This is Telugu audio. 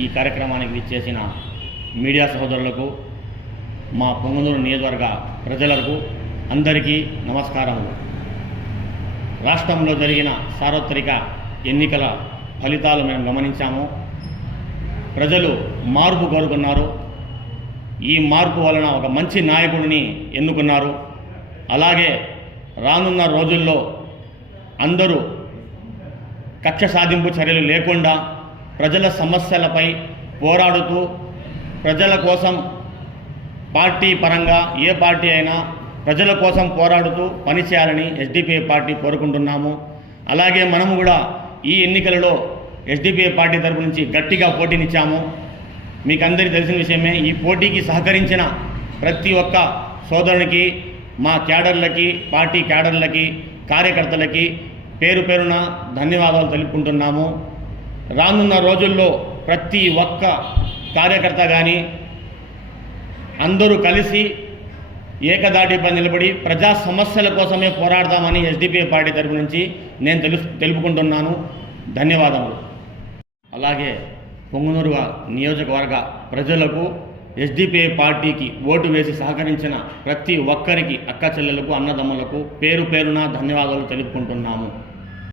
ఈ కార్యక్రమానికి విచ్చేసిన మీడియా సహోదరులకు, మా పొంగనూరు నియోజకవర్గ ప్రజలకు అందరికీ నమస్కారములు. రాష్ట్రంలో జరిగిన సార్వత్రిక ఎన్నికల ఫలితాలు మేము గమనించాము. ప్రజలు మార్పు కోరుకున్నారు. ఈ మార్పు వలన ఒక మంచి నాయకుడిని ఎన్నుకున్నారు. అలాగే రానున్న రోజుల్లో అందరూ కక్ష సాధింపు చర్యలు లేకుండా ప్రజల సమస్యలపై పోరాడుతూ ప్రజల కోసం పార్టీ పరంగా ఏ పార్టీ అయినా ప్రజల కోసం పోరాడుతూ పనిచేయాలని ఎస్డిపిఐ పార్టీ కోరుకుంటున్నాము. అలాగే మనము కూడా ఈ ఎన్నికలలో ఎస్డిపిఐ పార్టీ తరపు నుంచి గట్టిగా పోటీనిచ్చాము. మీకు అందరికీ తెలిసిన విషయమే. ఈ పోటీకి సహకరించిన ప్రతి ఒక్క సోదరునికి, మా క్యాడర్లకి, పార్టీ క్యాడర్లకి, కార్యకర్తలకి పేరు పేరున ధన్యవాదాలు తెలుపుకుంటున్నాము. రానున్న రోజుల్లో ప్రతి ఒక్క కార్యకర్త కానీ అందరూ కలిసి ఏకదాటిపై నిలబడి ప్రజా సమస్యల కోసమే పోరాడదామని ఎస్డిపిఐ పార్టీ తరపు నుంచి నేను తెలుపుకుంటున్నాను. ధన్యవాదములు. అలాగే పొంగనూరు నియోజకవర్గ ప్రజలకు, ఎస్డిపిఐ పార్టీకి ఓటు వేసి సహకరించిన ప్రతి ఒక్కరికి, అక్క చెల్లెలకు, అన్నదమ్ములకు పేరు పేరున ధన్యవాదాలు తెలుపుకుంటున్నాము.